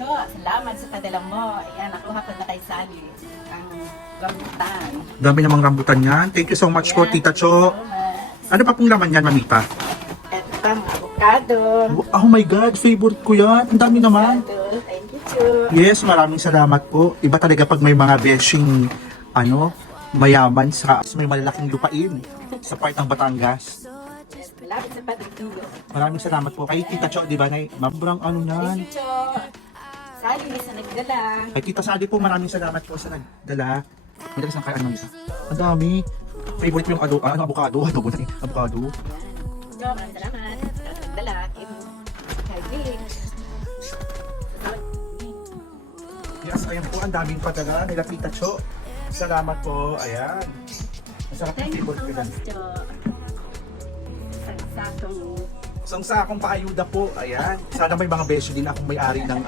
Cho, salamat sa padala mo. Ayan, nakuha ko na kay Sally ang rambutan. Dami namang rambutan yan. Thank you so much po, Ayan, Tita thank you Cho. so much. Ano pa pong laman yan, Mamita? Ito pang avocado. Oh my God, favorite ko yan. Ang dami naman. Avocado. Thank you, Cho. Yes, maraming salamat po. Iba talaga pag may mga beshing, mayaman sa may malalaking lupain sa part ng Batangas. Malapit sa Patagtulo. Maraming salamat po kay Tita Cho, di ba? Mabrang ano yan. Thank you, Cho. Sally, sa nagdala. Kay Tita Sally po, maraming salamat po sa nagdala. Madalas ang kaya isa. Ang dami. Favorite ko yung avocado. Avocado. Cho, maraming salamat. Sa nagdala. Kay Vic. Yes, ayan po. Ang daming padala nila Tita Cho. Salamat po. Ayan. Masarap yung Thank you favorite so ko yan. much, Cho. Sa sakong Isang sakong paayuda po. Ayan. Sana may mga beshi din akong may-ari ng